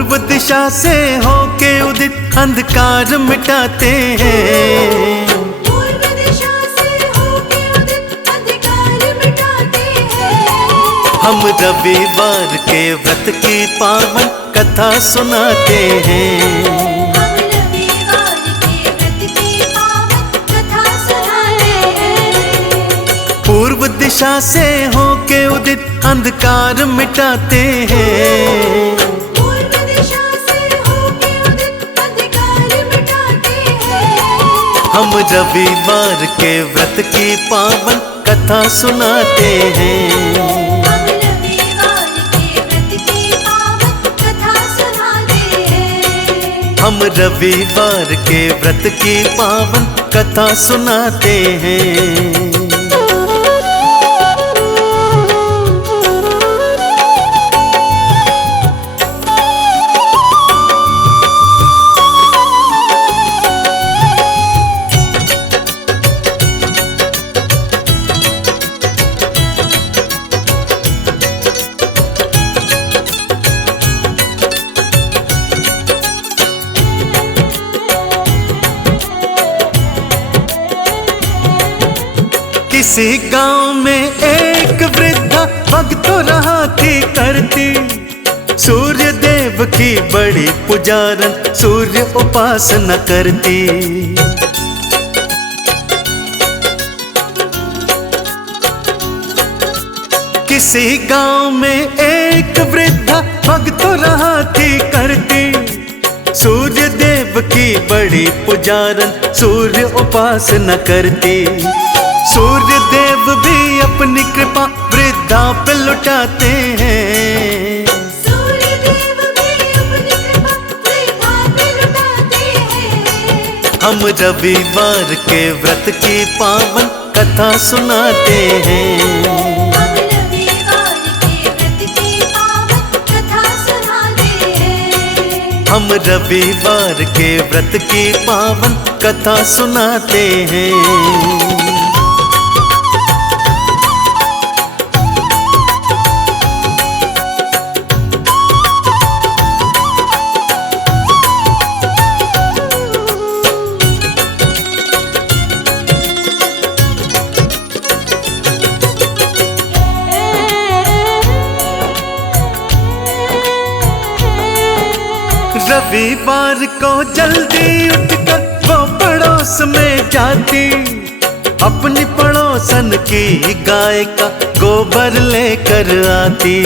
पूर्व दिशा से होके उदित अंधकार मिटाते हैं। पूर्व दिशा से होके उदित अंधकार मिटाते हैं। हम रविवार के व्रत की पावन कथा सुनाते हैं। हम रविवार के व्रत की पावन कथा सुनाते हैं। पूर्व दिशा से होके उदित अंधकार मिटाते हैं। पूर्व दिशा से होके उदित अंधकार मिटाते हैं। हम रविवार के व्रत की पावन कथा सुनाते हैं। हम रविवार के व्रत की पावन कथा सुनाते हैं। हम रविवार के व्रत की पावन कथा सुनाते हैं। किसी गांव में एक वृद्धा भक्तों रहा थी करती, सूर्य देव की बड़ी पुजारन सूर्य उपासना करती। किसी गांव में एक वृद्धा भक्तों रहा थी करती, सूर्य देव की बड़ी पुजारन सूर्य उपासना करती। सूर्य देव भी अपनी कृपा वृद्धा पे लुटाते हैं। सूर्य देव भी अपनी कृपा वृद्धा पे लुटाते हैं। हम रविवार के व्रत की पावन कथा सुनाते हैं। हम रविवार के व्रत की पावन कथा सुनाते हैं। हम रविवार के व्रत की पावन कथा सुनाते हैं। रविवार को जल्दी उठकर वो पड़ोस में जाती, अपनी पड़ोसन की गाय का गोबर लेकर आती।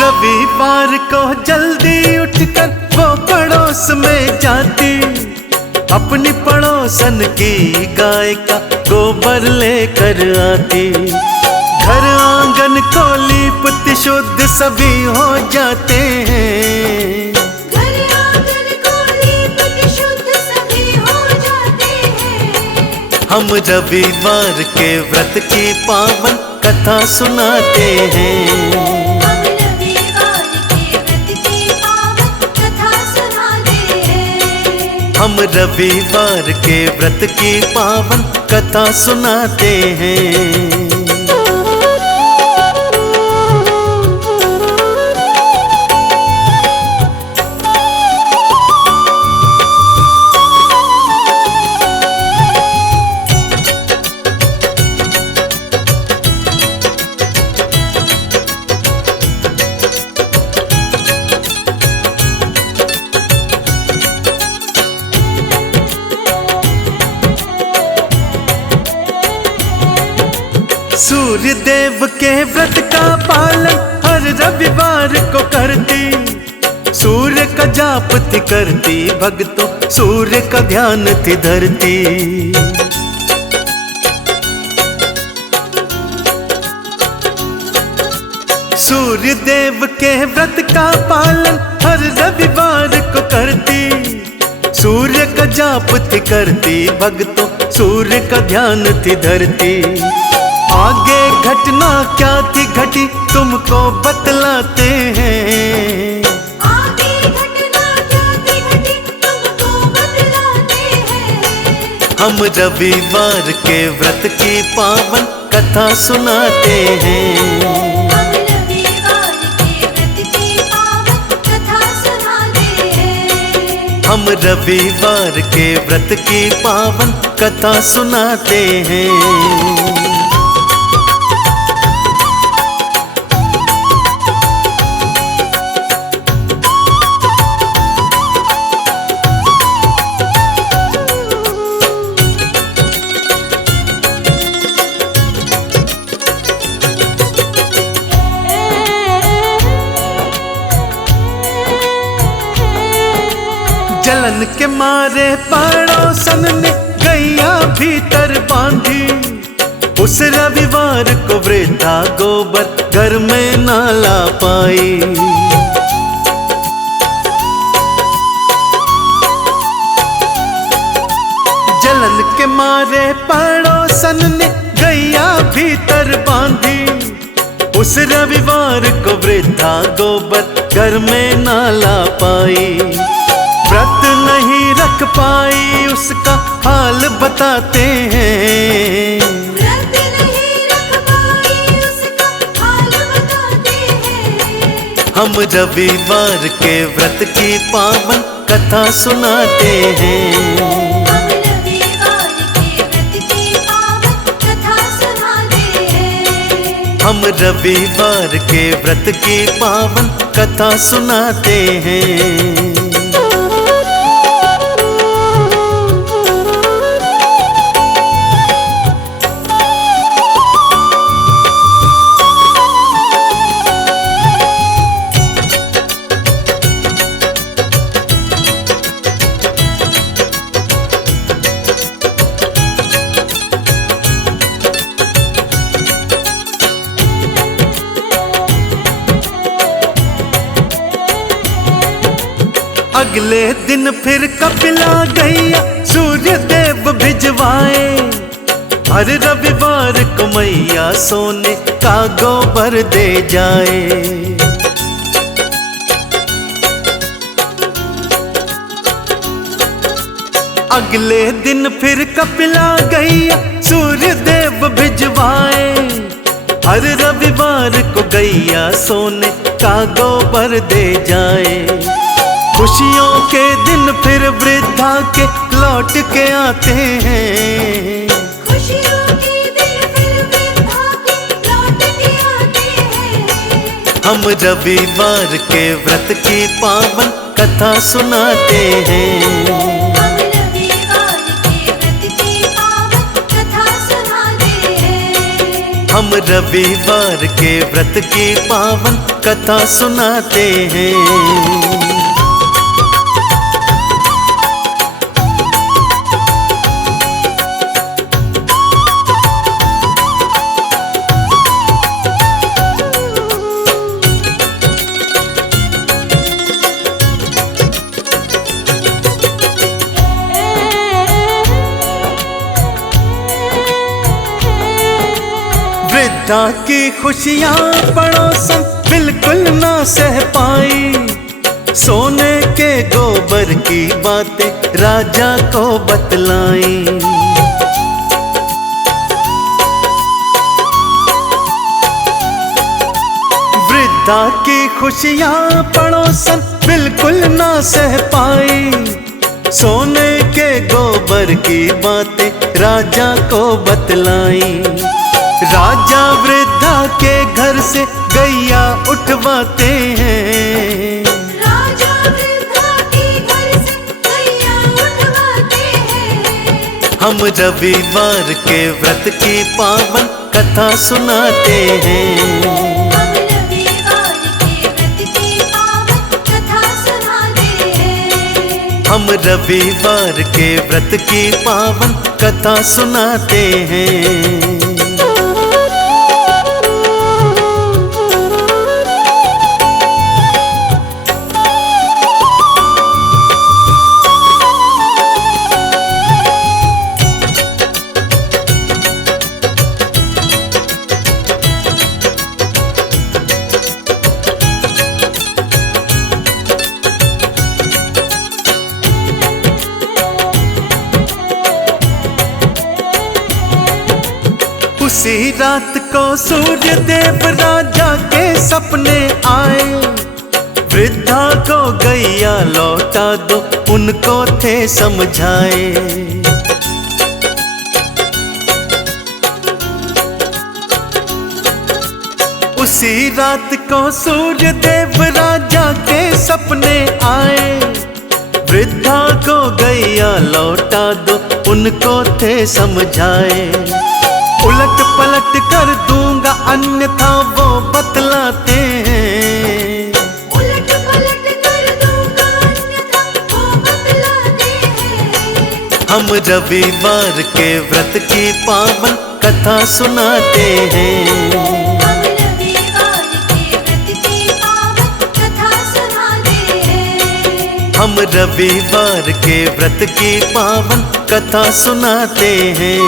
रविवार को जल्दी उठकर वो पड़ोस में जाती, अपनी पड़ोसन की गाय का गोबर लेकर आती। घर आंगन को लीपति शुद्ध सभी हो जाते हैं। घर आंगन को लीपति शुद्ध सभी हो जाते हैं। हम रविवार के व्रत की पावन कथा सुनाते हैं। हम रविवार के व्रत की पावन कथा सुनाते हैं। हम रविवार के व्रत की पावन कथा सुनाते हैं। सूर्य देव के व्रत का पालन हर रविवार को करती, सूर्य का जाप थी करती भक्तों, सूर्य का ध्यान थी धरती। सूर्य देव के व्रत का पालन हर रविवार को करती, सूर्य का जाप थी करती भक्तों, सूर्य का ध्यान थी धरती। आगे घटना क्या थी घटी तुमको बतलाते हैं। आगे घटना क्या थी घटी तुमको बतलाते हैं। हम रविवार के व्रत की पावन कथा सुनाते हैं। हम रविवार के व्रत की पावन कथा सुनाते हैं। हम रविवार के व्रत की पावन कथा सुनाते हैं। जलन के मारे पड़ोसन ने गैया भीतर बांधी, उस रविवार को वृद्धा गोबर घर में ना ला पाई। जलन के मारे पड़ोसन ने गैया भीतर बांधी, उस रविवार को वृद्धा गोबर घर में ना ला पाई। व्रत नहीं रख पाई उसका हाल बताते हैं। व्रत नहीं रख पाई उसका हाल बताते हैं। हम रविवार के व्रत की पावन कथा सुनाते हैं। हम रविवार के व्रत की पावन कथा सुनाते हैं। हम रविवार के व्रत की पावन कथा सुनाते हैं। अगले दिन फिर कपिला गैया सूर्य देव भिजवाए, हर रविवार को मैया सोने का गोबर दे जाए। अगले दिन फिर कपिला गैया सूर्य देव भिजवाए, हर रविवार को गैया सोने का गोबर दे जाए। खुशियों के दिन फिर वृद्धा के लौट के आते हैं। खुशियों के दिन फिर वृद्धा के लौट के आते हैं। हम रविवार के व्रत की पावन कथा सुनाते हैं। हम रविवार के व्रत की पावन कथा सुनाते हैं। हम रविवार के व्रत की पावन कथा सुनाते हैं। वृद्धा की खुशियां पड़ोसन बिल्कुल ना सह पाई, सोने के गोबर की बातें राजा को बतलाई। वृद्धा की खुशियां पड़ोसन बिल्कुल ना सह पाई, सोने के गोबर की बातें राजा को बतलाई। राजा वृद्धा के घर से गैया उठवाते हैं। राजा वृद्धा के घर से गैया उठवाते हैं। हम रविवार के व्रत की पावन कथा सुनाते हैं। हम रविवार के व्रत की पावन कथा सुनाते हैं। हम रविवार के व्रत की पावन कथा सुनाते हैं। उसी रात को सूर्य देव राजा के सपने आए, वृद्धा को गैया लौटा दो उनको थे समझाए। उसी रात को सूर्य देव राजा के सपने आए, वृद्धा को गैया लौटा दो उनको थे समझाए। उलट पलट कर दूंगा अन्यथा वो बतलाते हैं, उलट पलट कर दूंगा अन्यथा वो बतलाते हैं। हम रविवार के व्रत की पावन कथा सुनाते हैं। हम रविवार के व्रत की पावन कथा सुनाते हैं। हम रविवार के व्रत की पावन कथा सुनाते हैं।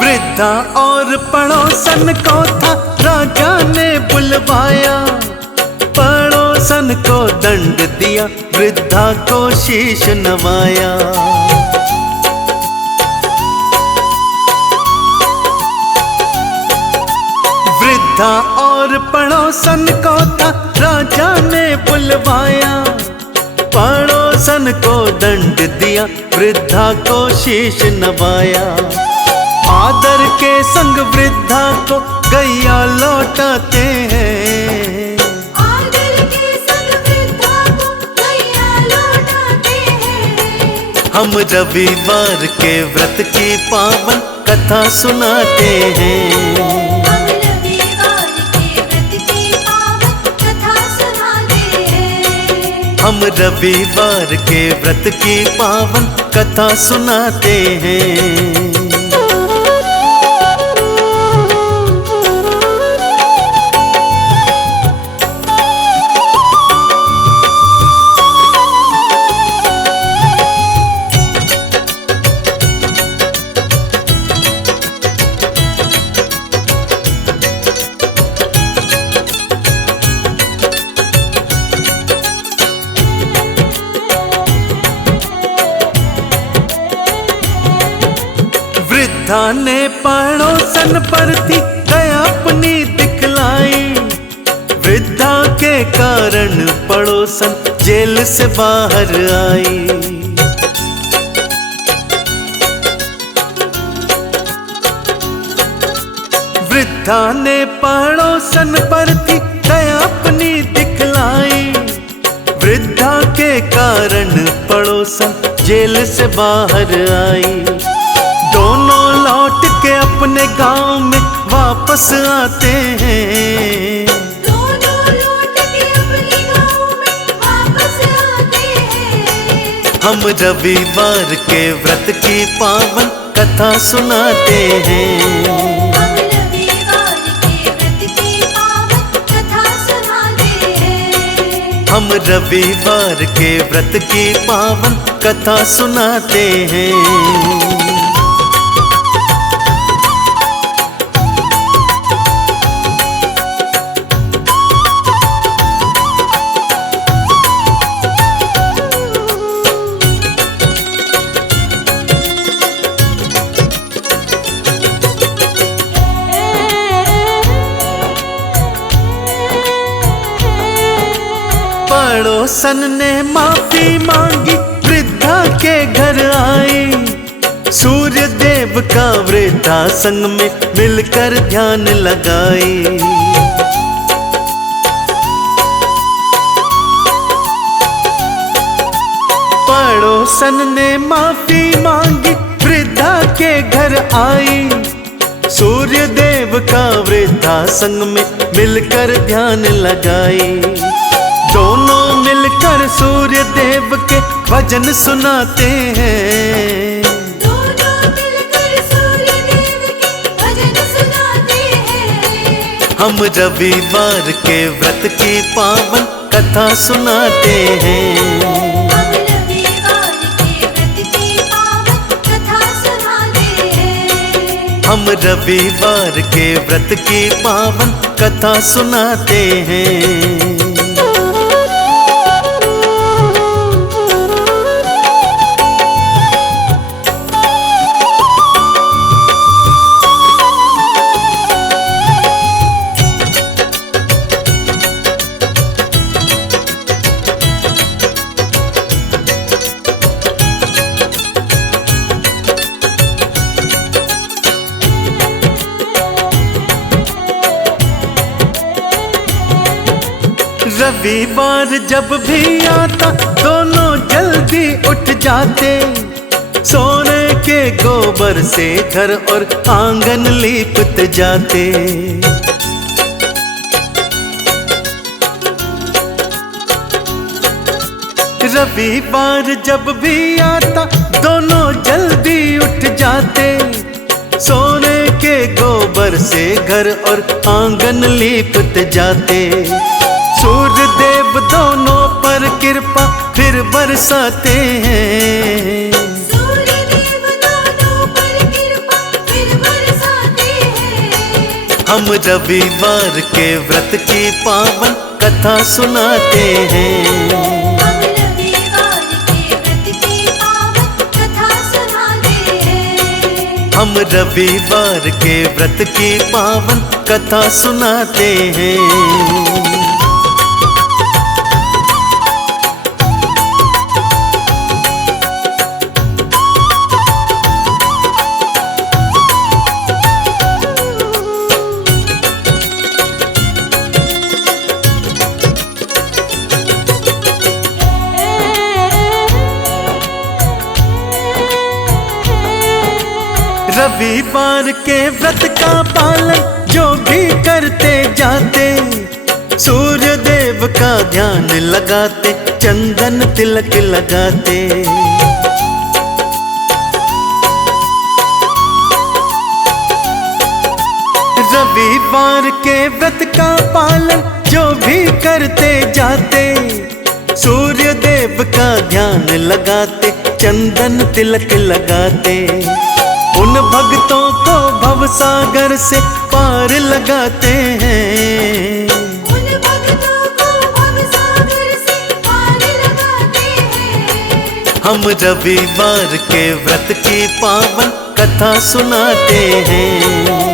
वृद्धा और पड़ोसन को था राजा ने बुलवाया, पड़ोसन को दंड दिया वृद्धा को शीश नवाया। वृद्धा और पड़ोसन को था राजा ने बुलवाया, पड़ोसन को दंड दिया वृद्धा को शीश नवाया। आदर के संग वृद्धा को गैया लौटाते हैं, आदर के संग वृद्धा को गैया लौटाते हैं। हम रविवार के व्रत की पावन कथा सुनाते हैं। हम रविवार के व्रत की पावन कथा सुनाते हैं। हम रविवार के व्रत की पावन कथा सुनाते हैं। वृद्धा ने पड़ोसन पर थी दया अपनी दिखलाई, वृद्धा के कारण पड़ोसन जेल से बाहर आई। वृद्धा ने पड़ोसन पर थी दया अपनी दिखलाई, वृद्धा के कारण पड़ोसन जेल से बाहर आई। दोनों लौट के अपने गांव में वापस आते हैं, दोनों लौट के अपने गांव में वापस आते हैं। हम रविवार के व्रत की पावन कथा सुनाते हैं। हम रविवार के व्रत की पावन कथा सुनाते हैं। हम रविवार के व्रत की पावन कथा सुनाते हैं। पड़ोसन ने माफी मांगी वृद्धा के घर आई, सूर्य देव का वृद्धा संग में मिलकर ध्यान लगाई। पड़ोसन ने माफी मांगी वृद्धा के घर आई, सूर्य देव का वृद्धा संग में मिलकर ध्यान लगाई। दोनों मिलकर सूर्य देव के भजन सुनाते हैं, दोनों मिलकर सूर्य देव के भजन सुनाते हैं। हम रविवार के व्रत की पावन कथा सुनाते हैं। हम रविवार के व्रत की पावन कथा सुनाते हैं। हम रविवार के व्रत की पावन कथा सुनाते हैं। रविवार जब भी आता दोनों जल्दी उठ जाते, सोने के गोबर से घर और आंगन लीपते जाते। रविवार जब भी आता दोनों जल्दी उठ जाते, सोने के गोबर से घर और आंगन लीपते जाते। सूर्य देव दोनों पर कृपा फिर बरसाते हैं। सूर्य देव दोनों पर कृपा फिर बरसाते हैं। हम रविवार के व्रत की पावन कथा सुनाते हैं। हम रविवार के व्रत की पावन कथा सुनाते हैं। हम रविवार के व्रत की पावन कथा सुनाते हैं। रविवार के व्रत का पालन जो भी करते जाते, सूर्य देव का ध्यान लगाते, चंदन तिलक लगाते। रविवार के व्रत का पालन जो भी करते जाते, सूर्य देव का ध्यान लगाते, चंदन तिलक लगाते। उन भक्तों को भवसागर से पार लगाते हैं। उन भक्तों को भवसागर से पार लगाते हैं। हम रविवार के व्रत की पावन कथा सुनाते हैं।